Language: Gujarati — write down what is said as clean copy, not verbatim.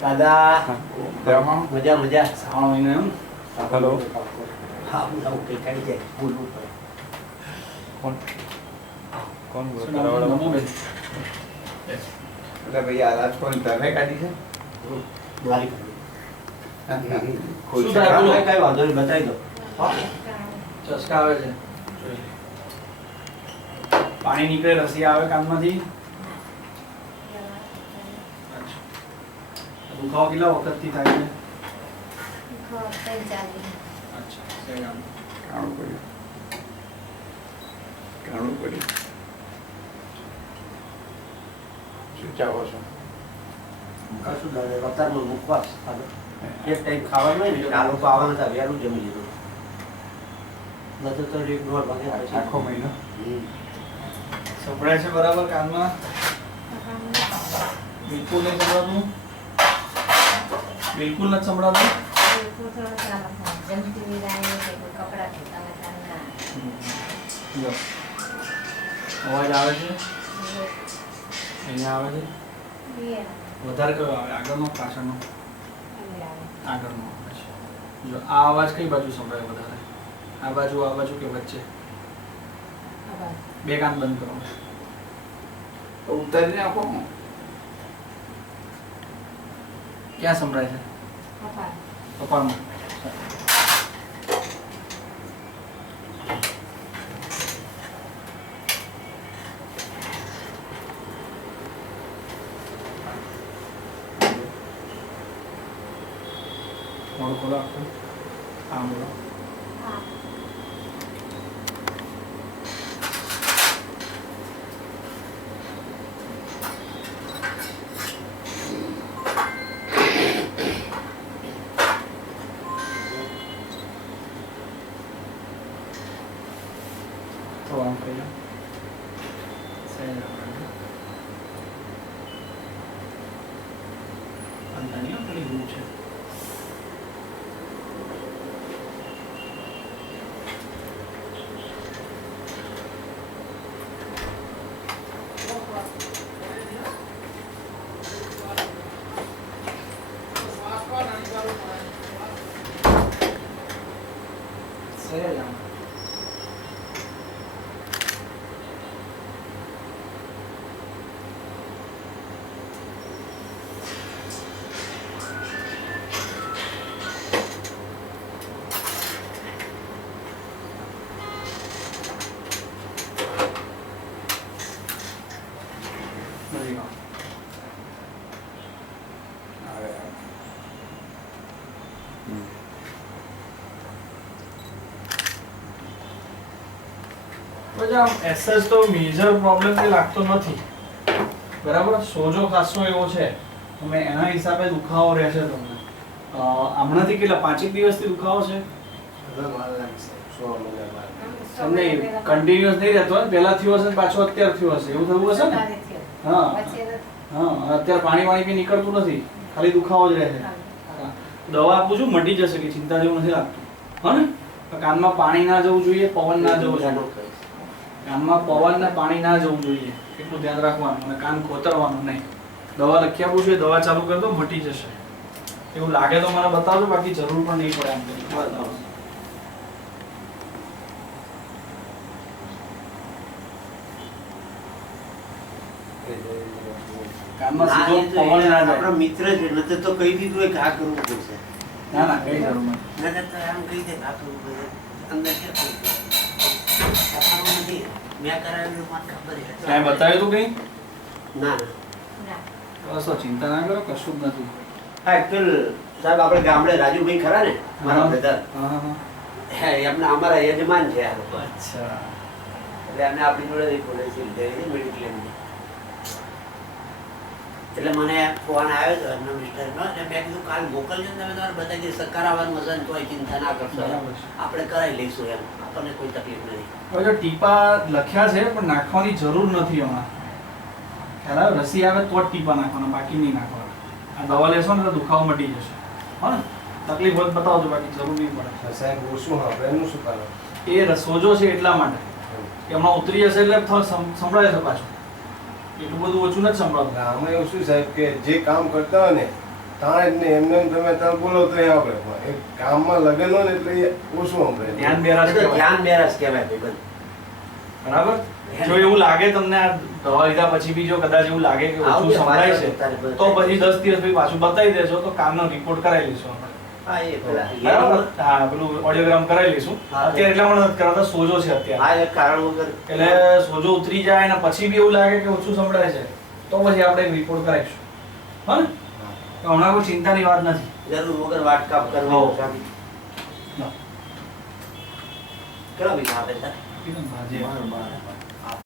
દાદા મજા મજા શ્રાવણ મહિનો એમ. હેલો. હા હું કઈ કાઢી જાય બોલવું પડે. કોણ શું નામ છે? નમોબેન. એટલે ભાઈ આ રાજકોટ તમે કાઢી છે દ્વારિકા ખુશ શું થાય? બોલો. કઈ વાંધો નહીં બતાવી દો. ચસકા આવે છે. પાણી નીકળે, રસી આવે કાનમાંથી. અચ્છા. દુખાવો કેટલા વખતથી થાય છે? અચ્છા. શેના કામ? કાણું પડ્યું કાણું પડ્યું શું ચાહો છો કશું દાદા અત્યારમાં મુખવાસ એક ટાઈમ ખાવાનું હોય ને એટલે આ લોકો આવવાના હતા વહેલું જમી લીધું બધું તો 1-1.5 વાગે પછી આખો મહિનો સંભળાય છે બરાબર કાનમાં? બિલકુલ નહીં સંભળાતું? બિલકુલ નથી સંભળાતું? જો. અવાજ આવે છે? અહીંયા આવે છે? વધારે કયો આવે? આગળનો કે પાછળનો? આગળનો આવે છે. જો આ અવાજ કઈ બાજુ સંભળાય વધારે? આ બાજુ કે વચ્ચે? બે કાન બંધ કરો. તો ઉતારી નાખો ક્યાં સંભળાય છે? કપાળમાં. મોડું ખોલો આખું. આમ બોલો. તો આમ કહી અંતરની આપણી ગ્રુપ છે. સહેજ આમ. નથી કામ. આવે પછી આમ એસએસ તો મેજર પ્રોબ્લેમ કે લાગતો નથી. બરાબર, સોજો ખાસો એવો છે તમે એના હિસાબે દુખાવો રહેશે તમને. હમણાંથી કેટલા 5 દિવસથી દુખાવો છે? તમને કન્ટિન્યુઅસ નહીં રહેતો ને? પહેલા થયો હશે ને પાછો અત્યારે થયો હશે, એવું થયું હશે ને? હા હા. અત્યારે પાણી બી નીકળતું નથી, ખાલી દુખાવો જ રહે છે. દવા આપું છું, મટી જશે, કે ચિંતા જેવું નથી લાગતું. હા ને? કાનમાં પાણી ના જવું જોઈએ, પવન ના જવું જોઈએ. કાનમાં પવન ને પાણી ના જવું જોઈએ, એટલું ધ્યાન રાખવાનું. અને કાન ખોતરવાનું નહીં. દવા લખી આપું છું, એ દવા ચાલુ કરી દો, મટી જશે. એવું લાગે તો મને બતાવજો, બાકી જરૂર પણ નહીં પડે. આમ બતાવો. કાનમાં સીધો પવન ના જાય. આપણો મિત્ર છે નતર તો કહી દીધું હોય કે આ કરવું પડશે. ના ના, કઈ જરૂર નથી. નતર તો આમ કહી દે કે આ કરવું પડશે. અંદર છે કરવું નથી. મેં કરાવેલું મને ખબર છે. ક્યાંય બતાવ્યું તું કઈ? ના બસ ચિંતા ના કરો, કશું જ નથી. હા એકચ્યુઅલ સાહેબ આપણે ગામડે રાજુભાઈ ખરા ને મારા બ્રધર હા હા એમના અમારા યજમાન છે આ લોકો. અચ્છા. એટલે એમને આપણી જોડે પોલિસી લીધેલી મેડિક્લેમની. એટલે મને ફોન આવ્યો હતો એમનો મિસ્ટરનો, એટલે મેં કીધું કાલ મોકલજો ને તમે તમારે બતાવી દઈશ કરાવવાનું હશે ને તોય ચિંતા ના કરશો, બરાબર છે. આપણે કરાવી લઈશું એમ, આપણને કોઈ તકલીફ નથી. હવે જો ટીપા લખ્યા છે પણ નાખવાની જરૂર નથી હમણાં. ખ્યાલ આવે? રસી આવે તો જ ટીપા નાખવાના, બાકી નહીં નાખવાના. આ દવા લેશો ને તો દુખાવો મટી જશે. હા ને? તકલીફ હોય તો બતાવજો, બાકી જરૂર નહીં પડે. સાહેબ ઓછું હવે એનું શું કારણ એ સોજો છે એટલા માટે કે હમણાં ઉતરી જશે એટલે સંભળાય છે પાછું. એટલું બધું ઓછું નથી સંભળાતું. આમાં એવું શું સાહેબ કે જે કામ કરતા હોય ને તાણે જ નહીં એમને એમ તમે ત્યાં બોલો તો એ આપણે પણ એક કામમાં લગન હોય ને એટલે એ ઓછું આપણે ધ્યાન બેરાશ એ તો કહેવાય. ધ્યાન બેરાશ કહેવાય ભાઈબંધ. બરાબર જો એવું લાગે તમને આ દવા લીધા પછી બી જો કદાચ એવું લાગે કે ઓછું આવજે, સંભળાય વાત છે તારે બધે. તો પછી 10 દિવસ પછી પાછું બતાવી દેજો તો કામનો રિપોર્ટ કરાવી લઈશું આપણે. હા, એ પેલા બરાબર હા પેલું ઓડિયોગ્રામ કરાવી લઈશું હા. અત્યારે એટલા પણ નથી કરાવતા સોજો છે અત્યારે હા, એ કારણ વગર એટલે સોજો ઉતરી જાય અને પછી બી એવું લાગે કે ઓછું સંભળાય છે તો પછી આપણે એક રિપોર્ટ કરાવીશું હા ને તો હમણાં કોઈ ચિંતાની વાત નથી જરૂર વગર વાટકાપ હો. કરવી સાચી. કેટલા પૈસા આપે છે? કીધું ને, ભાજી. બાર, બાર.